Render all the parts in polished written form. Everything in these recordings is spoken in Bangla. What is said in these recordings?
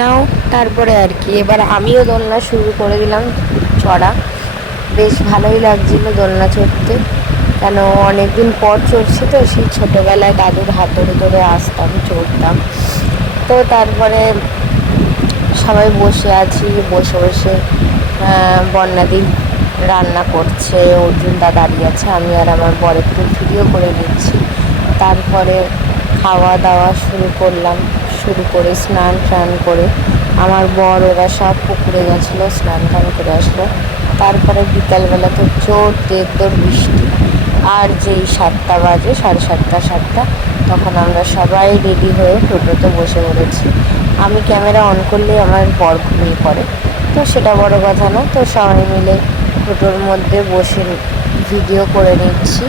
নাও। তারপরে আর কি এবার আমিও দোলনা শুরু করে দিলাম চড়া। বেশ ভালোই লাগছিল দোলনা চড়তে, কেন অনেকদিন পর চড়ছি তো। সেই ছোটোবেলায় দাদুর হাত ধরে ধরে আসতাম, চড়তাম। তো তারপরে সবাই বসে আছি, বসে বসে বন্যাদি রান্না করছে, অর্জুনদা দাঁড়িয়ে আছে, আমি আর আমার বর একটু ভিডিও করে নিচ্ছি। তারপরে খাওয়া দাওয়া শুরু করলাম, শুরু করে স্নান টান করে আমার বর ওরা সব পুকুরে গেছিলো, স্নান টান করে আসলো। তারপরে বিকালবেলা তো জোর তেড় বৃষ্টি, আর যেই 7টা বাজে, 7:30 তখন আমরা সবাই রেডি হয়ে টোটোতে বসে পড়েছি। আমি ক্যামেরা অন করলেই আমার বর ঘুমিয়ে পড়ে, তো সেটা বড় কথা না। তো সবাই মিলে টোটোর মধ্যে বসে ভিডিও করে নিচ্ছি,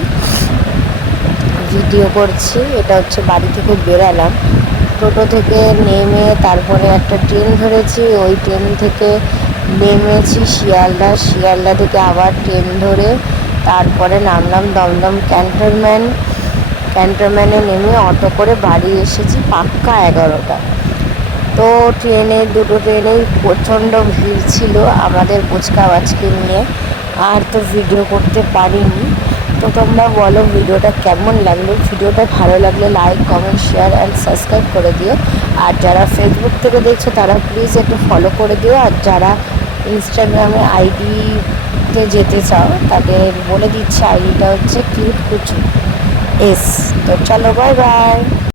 ভিডিও করছি। এটা হচ্ছে বাড়ি থেকে বেরালাম, টোটো থেকে নেমে তারপরে একটা ট্রেন ধরেছি, ওই ট্রেন থেকে নেমেছি শিয়ালদা, শিয়ালদা থেকে আবার ট্রেন ধরে তারপরে নামলাম দমদম ক্যান্টনমেন্টে নেমে অটো করে বাড়ি এসেছি পাক্কা 11টা। তো দুটো ট্রেনেই প্রচণ্ড ভিড় ছিল আমাদের কুচকাওয়াজকে নিয়ে, আর তো ভিডিও করতে পারিনি। তো তোমরা বলো ভিডিওটা কেমন লাগলো। ভিডিওটা ভালো লাগলে like, comment, share and subscribe করে দিও। আর যারা ফেসবুক থেকে দেখছো তারা প্লিজ একটু ফলো করে দিও। আর যারা ইনস্টাগ্রামে আইডিতে যেতে চাও তাদের বলে দিচ্ছে, আইডিটা হচ্ছে কিউট কুচু এস। তো চলো, বাই বাই।